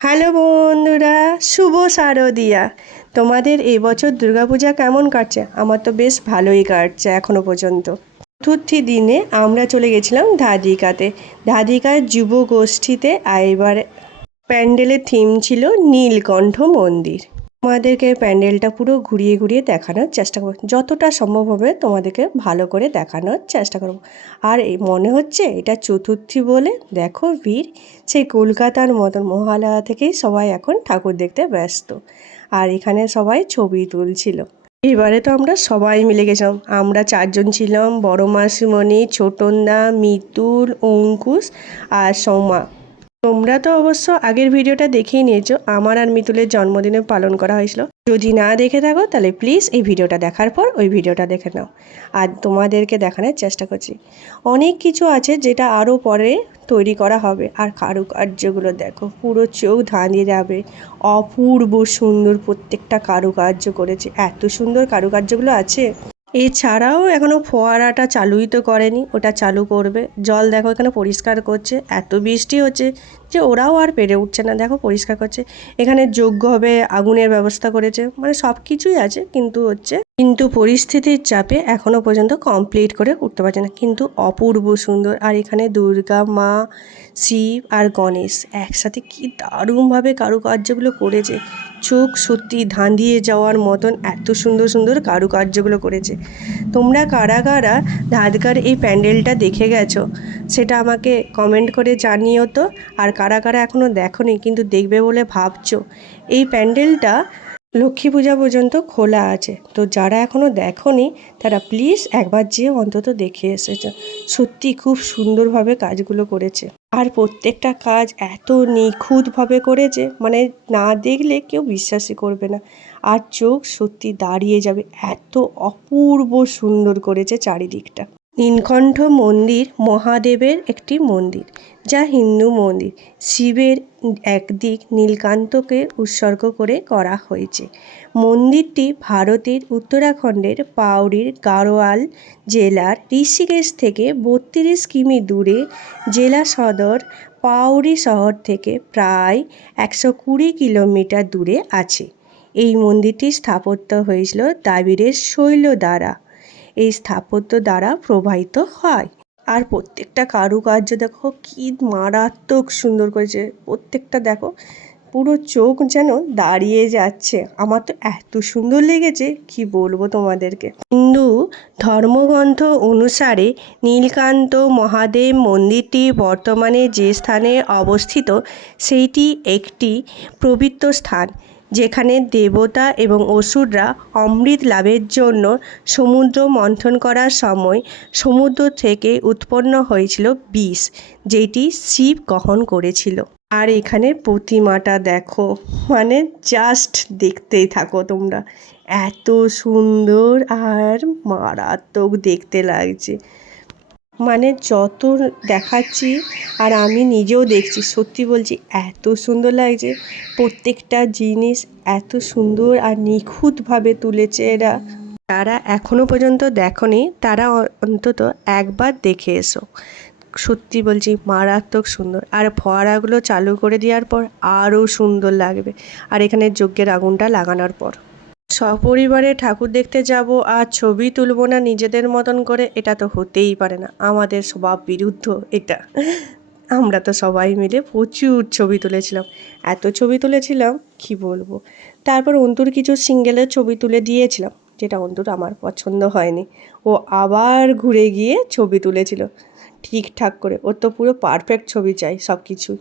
Hello বন্ধুরা, শুভ শারদিয়া। তোমাদের এই বছর দুর্গাপূজা কেমন কাটছে? আমার তো বেশ ভালোই কাটছে এখনো পর্যন্ত। চতুর্থী দিনে আমরা চলে গেছিলাম ধাদিকাতে, ধাদিকার যুব গোষ্ঠীতে। আর এবার প্যান্ডেলের থিম ছিল নীলকণ্ঠ মন্দির। তোমাদেরকে প্যান্ডেলটা পুরো ঘুরিয়ে ঘুরিয়ে দেখানোর চেষ্টা করব, যতটা সম্ভব হবে তোমাদেরকে ভালো করে দেখানোর চেষ্টা করব। আর এই মনে হচ্ছে এটা চতুর্থী বলে দেখো ভিড়, সেই কলকাতার মতন মহালয়া থেকেই সবাই এখন ঠাকুর দেখতে ব্যস্ত। আর এখানে সবাই ছবি তুলছিল। এবারে তো আমরা সবাই মিলে গেছিলাম। আমরা 4জন ছিলাম, বড় মাসিমণি, ছোটনদা, মিতুল, অঙ্কুশ আর সৌমা। তোমরা তো অবশ্য আগের ভিডিওটা দেখেই নিয়েছো, আমার আর মিতুলের জন্মদিনে পালন করা হয়েছিল। যদি না দেখে থাকো তাহলে প্লিজ এই ভিডিওটা দেখার পর ওই ভিডিওটা দেখে নাও। আর তোমাদেরকে দেখানোর চেষ্টা করছি অনেক কিছু আছে যেটা আরও পরে তৈরি করা হবে। আর কারুকার্যগুলো দেখো, পুরো চোখ ধাঁধিয়ে যাবে, অপূর্ব সুন্দর প্রত্যেকটা কারুকার্য করেছে। এত সুন্দর কারুকার্যগুলো আছে। এছাড়াও এখনও ফোয়ারাটা চালুই তো করেনি, ওটা চালু করবে। জল দেখো এখানে পরিষ্কার করছে, এত বৃষ্টি হচ্ছে যে ওরাও আর পেরে উঠছে না। দেখো পরিষ্কার করছে, এখানে যজ্ঞ হবে, আগুনের ব্যবস্থা করেছে, মানে সব কিছুই আছে। কিন্তু পরিস্থিতির চাপে এখনও পর্যন্ত কমপ্লিট করে উঠতে পারছে না। কিন্তু অপূর্ব সুন্দর। আর এখানে দুর্গা মা, শিব আর গণেশ একসাথে কি দারুণভাবে কারুকার্যগুলো করেছে। চোখ সত্যি ধাঁধিয়ে যাওয়ার মতন এত সুন্দর সুন্দর কারুকার্যগুলো করেছে। তোমরা কারা কারা ধাদকার এই প্যান্ডেলটা দেখে গেছো সেটা আমাকে কমেন্ট করে জানিও তো। আর কারা কারা এখনও দেখোনি কিন্তু দেখবে বলে ভাবছো, এই প্যান্ডেলটা লক্ষ্মী পূজা পর্যন্ত খোলা আছে। তো যারা এখনও দেখোনি তারা প্লিজ একবার যেয়ে অন্তত দেখে এসেছো। সত্যি খুব সুন্দরভাবে কাজগুলো করেছে। আর প্রত্যেকটা কাজ এত নিখুঁতভাবে করেছে, মানে না দেখলে কেউ বিশ্বাসই করবে না। আর চোখ সত্যি দাঁড়িয়ে যাবে, এত অপূর্ব সুন্দর করেছে চারিদিকটা। নীলকণ্ঠ মন্দির মহাদেবের একটি মন্দির, যা হিন্দু মন্দির। শিবের একদিক নীলকান্তকে উৎসর্গ করে করা হয়েছে। মন্দিরটি ভারতের উত্তরাখণ্ডের পাউরির গাড়োয়াল জেলার ঋষিকেশ থেকে 32 কিমি দূরে, জেলা সদর পাউরি শহর থেকে প্রায় 120 কিলোমিটার দূরে আছে। এই মন্দিরটি স্থাপত্য হয়েছিল দ্রাবিড়ের শৈল দ্বারা। এই স্থাপত্য দ্বারা প্রবাহিত হয়। আর প্রত্যেকটা কারুকার্য দেখো কি মারাত্মক সুন্দর করেছে। প্রত্যেকটা দেখো, পুরো চোখ যেন দাঁড়িয়ে যাচ্ছে। আমার তো এত সুন্দর লেগেছে কি বলবো তোমাদেরকে। হিন্দু ধর্মগ্রন্থ অনুসারে নীলকান্ত মহাদেব মন্দিরটি বর্তমানে যে স্থানে অবস্থিত সেইটি একটি পবিত্র স্থান, যেখানে দেবতা এবং অসুররা অমৃত লাভের জন্য সমুদ্র মন্থন করার সময় সমুদ্র থেকে উৎপন্ন হয়েছিল বিষ, যেটি শিব গ্রহণ করেছিল। আর এখানে প্রতিমাটা দেখো, মানে জাস্ট দেখতেই থাকো তোমরা, এত সুন্দর আর মারাত্মক দেখতে লাগছে। মানে যত দেখাচ্ছি আর আমি নিজেও দেখছি, সত্যি বলছি এত সুন্দর লাগছে। প্রত্যেকটা জিনিস এত সুন্দর আর নিখুঁতভাবে তুলেছে এরা। যারা এখনও পর্যন্ত দেখোনি তারা অন্তত একবার দেখে এসো। সত্যি বলছি মারাত্মক সুন্দর। আর ফোয়ারাগুলো চালু করে দেওয়ার পর আরও সুন্দর লাগবে। আর এখানে যজ্ঞের আগুনটা লাগানোর পর সপরিবারে ঠাকুর দেখতে যাব আর ছবি তুলব না নিজেদের মতন করে, এটা তো হতেই পারে না। আমাদের স্বভাব বিরুদ্ধ এটা। আমরা তো সবাই মিলে প্রচুর ছবি তুলেছিলাম, এত ছবি তুলেছিলাম কি বলবো। তারপর অন্তুর কিছু সিঙ্গেলের ছবি তুলে দিয়েছিলাম, যেটা অন্তুর আমার পছন্দ হয়নি। ও আবার ঘুরে গিয়ে ছবি তুলেছিল ঠিকঠাক করে। ওর তো পুরো পারফেক্ট ছবি চাই সব কিছু।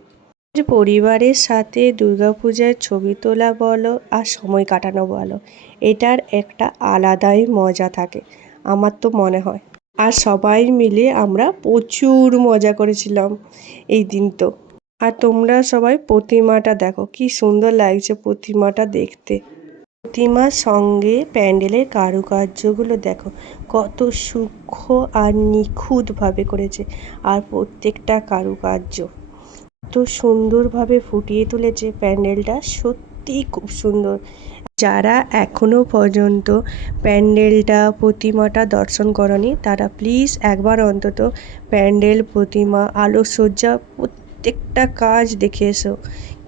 পরিবারের সাথে দুর্গাপূজার ছবি তোলা বলো আর সময় কাটানো বলো, এটার একটা আলাদাই মজা থাকে আমার তো মনে হয়। আর সবাই মিলে আমরা প্রচুর মজা করেছিলাম এই দিন তো। আর তোমরা সবাই প্রতিমাটা দেখো কি সুন্দর লাগছে প্রতিমাটা দেখতে। প্রতিমার সঙ্গে প্যান্ডেলের কারুকার্যগুলো দেখো কত সূক্ষ্ম আর নিখুঁতভাবে করেছে। আর প্রত্যেকটা কারুকার্য এত সুন্দরভাবে ফুটিয়ে তুলেছে প্যান্ডেলটা, সত্যিই খুব সুন্দর। যারা এখনও পর্যন্ত প্যান্ডেলটা প্রতিমাটা দর্শন করনি তারা প্লিজ একবার অন্তত প্যান্ডেল, প্রতিমা, আলোকসজ্জা প্রত্যেকটা কাজ দেখে এসো।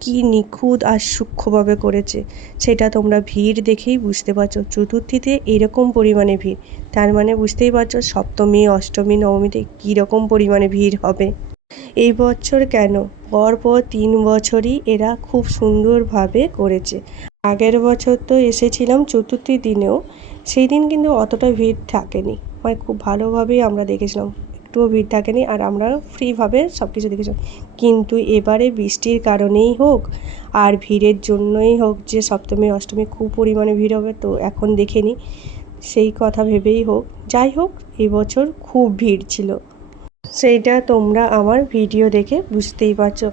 কি নিখুঁত আর সূক্ষ্মভাবে করেছে সেটা তোমরা ভিড় দেখেই বুঝতে পারছো। চতুর্থীতে এরকম পরিমাণে ভিড়, তার মানে বুঝতেই পারছো সপ্তমী অষ্টমী নবমীতে কীরকম পরিমাণে ভিড় হবে। এই বছর কেন পরপর 3 বছরই এরা খুব সুন্দরভাবে করেছে। আগের বছর তো এসেছিলাম চতুর্থীর দিনেও, সেই দিন কিন্তু অতটা ভিড় থাকেনি, মানে খুব ভালোভাবেই আমরা দেখেছিলাম, একটুও ভিড় থাকেনি আর আমরা ফ্রিভাবে সব কিছু দেখেছিলাম। কিন্তু এবারে বৃষ্টির কারণেই হোক আর ভিড়ের জন্যই হোক যে সপ্তমী অষ্টমী খুব পরিমাণে ভিড় হবে, তো এখন দেখে নিই সেই কথা ভেবেই হোক, যাই হোক এবছর খুব ভিড় ছিল, সেইটা তোমরা আমার ভিডিও দেখে বুঝতেই পারছো।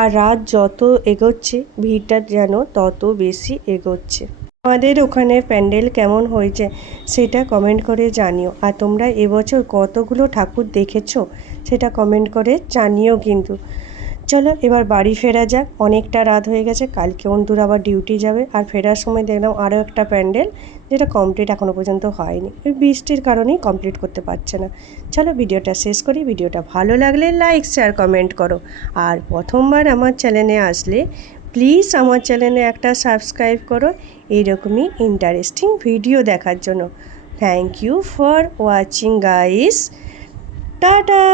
আর রাত যত এগোচ্ছে ভিড়টা যেন তত বেশি এগোচ্ছে। আমাদের ওখানে প্যান্ডেল কেমন হয়েছে সেটা কমেন্ট করে জানিও। আর তোমরা এবছর কতগুলো ঠাকুর দেখেছো সেটা কমেন্ট করে জানিও কিন্তু। চলো এবার বাড়ি ফেরা যাক, অনেকটা রাত হয়ে গেছে, কালকে অন্তুর আবার ডিউটি যাবে। আর ফেরার সময় দেখলাম আরও একটা প্যান্ডেল যেটা কমপ্লিট এখনও পর্যন্ত হয়নি, ওই বৃষ্টির কারণেই কমপ্লিট করতে পারছে না। চলো ভিডিওটা শেষ করি, ভিডিওটা ভালো লাগলে লাইক শেয়ার কমেন্ট করো। আর প্রথমবার আমার চ্যানেলে আসলে প্লিজ আমার চ্যানেলে একটা সাবস্ক্রাইব করো এইরকমই ইন্টারেস্টিং ভিডিও দেখার জন্য। Thank you for watching guys, tata.